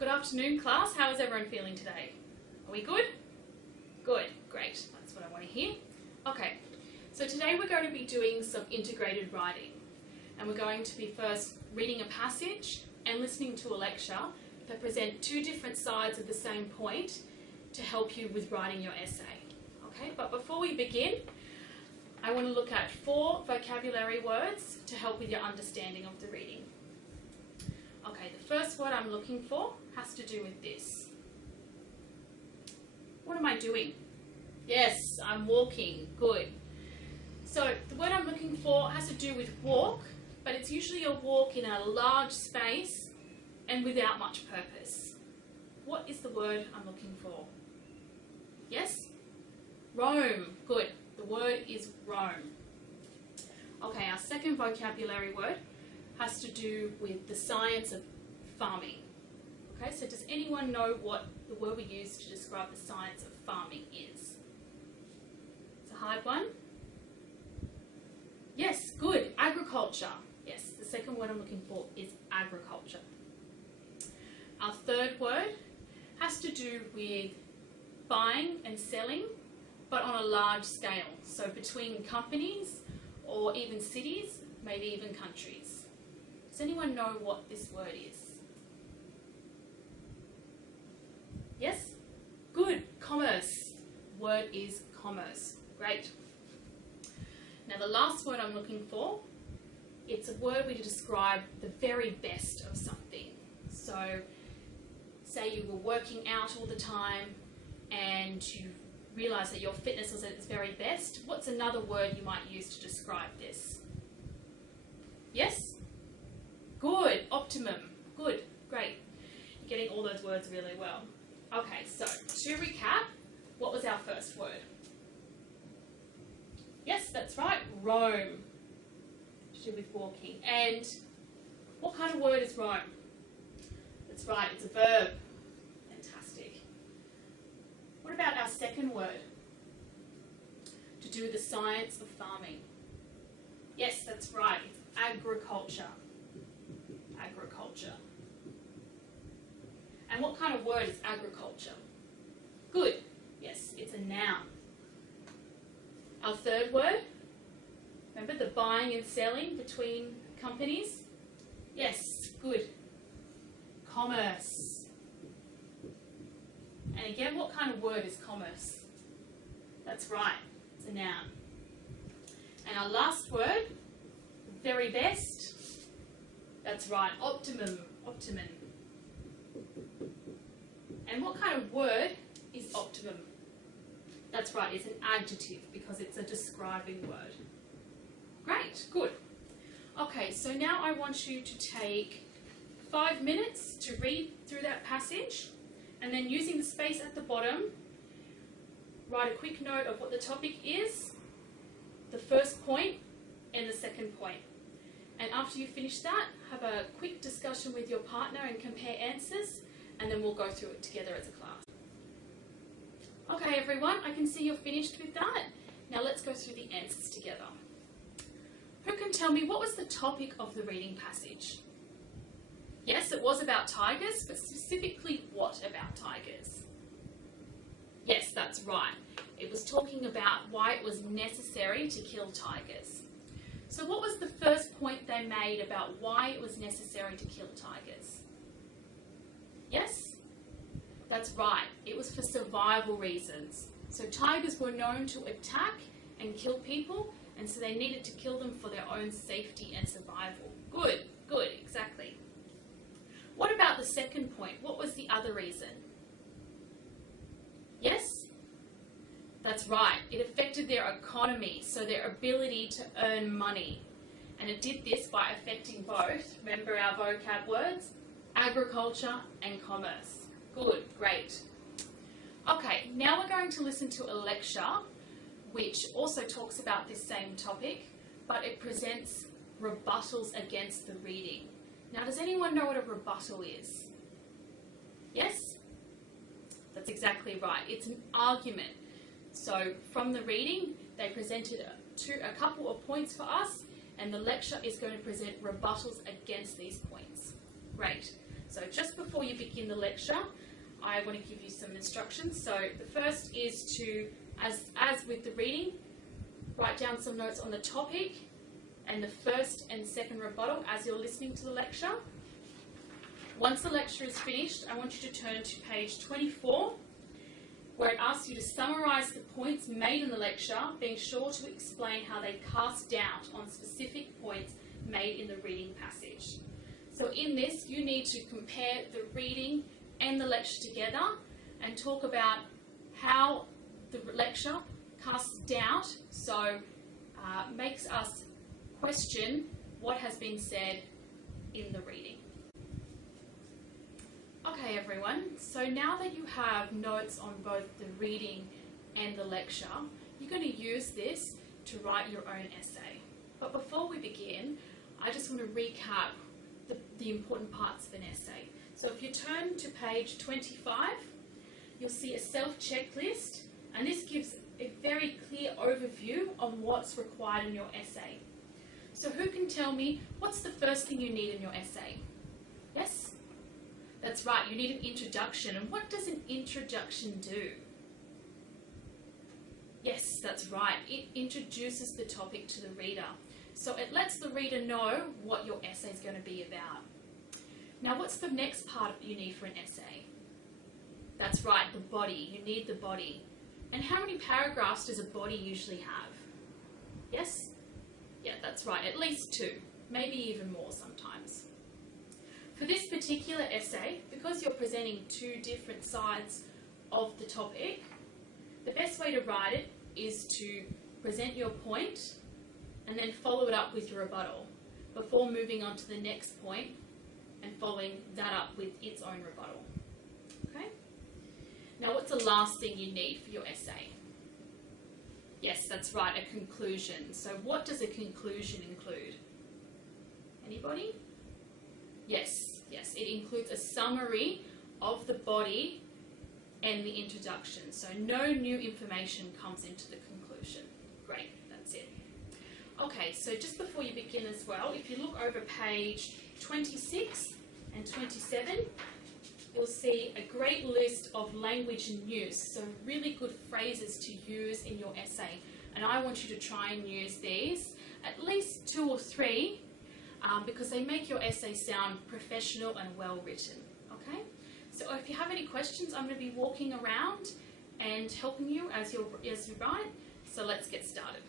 Good afternoon, class. How is everyone feeling today? Are we good? Good, great. That's what I want to hear. Okay, so today we're going to be doing some integrated writing. And we're going to be first reading a passage and listening to a lecture that present two different sides of the same point to help you with writing your essay. Okay, but before we begin, I want to look at 4 vocabulary words to help with your understanding of the reading. Okay, the first word I'm looking for has to do with this. What am I doing? Yes, I'm walking. Good. So the word I'm looking for has to do with walk, but it's usually a walk in a large space and without much purpose. What is the word I'm looking for? Yes? Roam. Good. The word is roam. Okay, our second vocabulary word has to do with the science of farming. Okay, so does anyone know what the word we use to describe the science of farming is? It's a hard one. Yes, good. Agriculture. Yes, the second word I'm looking for is agriculture. Our third word has to do with buying and selling, but on a large scale. So between companies or even cities, maybe even countries. Does anyone know what this word is? Yes? Good. Commerce. Word is commerce. Great. Now the last word I'm looking for, it's a word we describe the very best of something. So say you were working out all the time and you realise that your fitness was at its very best. What's another word you might use to describe this? Yes? Good. Optimum. Good. Great. You're getting all those words really well. Okay, so to recap, what was our first word? Yes, that's right. Roam. To do with walking. And what kind of word is roam? That's right, it's a verb. Fantastic. What about our second word? To do with the science of farming. Yes, that's right. It's agriculture. Agriculture. And what kind of word is agriculture? Good. Yes, it's a noun. Our third word, remember the buying and selling between companies? Yes, good. Commerce. And again, what kind of word is commerce? That's right, it's a noun. And our last word, the very best, that's right, optimum, optimum. And what kind of word is optimum? That's right, it's an adjective because it's a describing word. Great, good. Okay, so now I want you to take 5 minutes to read through that passage and then using the space at the bottom, write a quick note of what the topic is, the first point and the second point. And after you finish that, have a quick discussion with your partner and compare answers, and then we'll go through it together as a class. Okay everyone, I can see you're finished with that. Now let's go through the answers together. Who can tell me what was the topic of the reading passage? Yes, it was about tigers, but specifically what about tigers? Yes, that's right. It was talking about why it was necessary to kill tigers. So what was the first point they made about why it was necessary to kill tigers? Yes? That's right. It was for survival reasons. So tigers were known to attack and kill people, and so they needed to kill them for their own safety and survival. Good, good, exactly. What about the second point? What was the other reason? Yes? That's right. It affected their economy, so their ability to earn money. And it did this by affecting both, remember our vocab words, agriculture and commerce. Good, great. Okay, now we're going to listen to a lecture which also talks about this same topic, but it presents rebuttals against the reading. Now, does anyone know what a rebuttal is? Yes? That's exactly right. It's an argument. So from the reading, they presented a couple of points for us, and the lecture is going to present rebuttals against these points. Great. So just before you begin the lecture, I want to give you some instructions. So the first is to, as with the reading, write down some notes on the topic and the first and second rebuttal as you're listening to the lecture. Once the lecture is finished, I want you to turn to page 24, where it asks you to summarise the points made in the lecture, being sure to explain how they cast doubt on specific points made in the reading passage. So in this, you need to compare the reading and the lecture together and talk about how the lecture casts doubt, so makes us question what has been said in the reading. Okay everyone, so now that you have notes on both the reading and the lecture, you're going to use this to write your own essay. But before we begin, I just want to recap the important parts of an essay. So if you turn to page 25, you'll see a self-checklist, and this gives a very clear overview on what's required in your essay. So who can tell me what's the first thing you need in your essay? Yes? That's right, you need an introduction. And what does an introduction do? Yes, that's right. It introduces the topic to the reader. So it lets the reader know what your essay is going to be about. Now, what's the next part you need for an essay? That's right, the body. You need the body. And how many paragraphs does a body usually have? Yes? Yeah, that's right, at least 2, maybe even more sometimes. For this particular essay, because you're presenting 2 different sides of the topic, the best way to write it is to present your point and then follow it up with your rebuttal before moving on to the next point and following that up with its own rebuttal. Okay? Now, what's the last thing you need for your essay? Yes, that's right, a conclusion. So what does a conclusion include? Anybody? Yes, it includes a summary of the body and the introduction. So no new information comes into the conclusion. Great, that's it. Okay, so just before you begin as well, if you look over page 26 and 27, you'll see a great list of language and use, so really good phrases to use in your essay. And I want you to try and use these, at least 2 or 3, because they make your essay sound professional and well written. Okay? So if you have any questions, I'm going to be walking around and helping you as you write. So let's get started.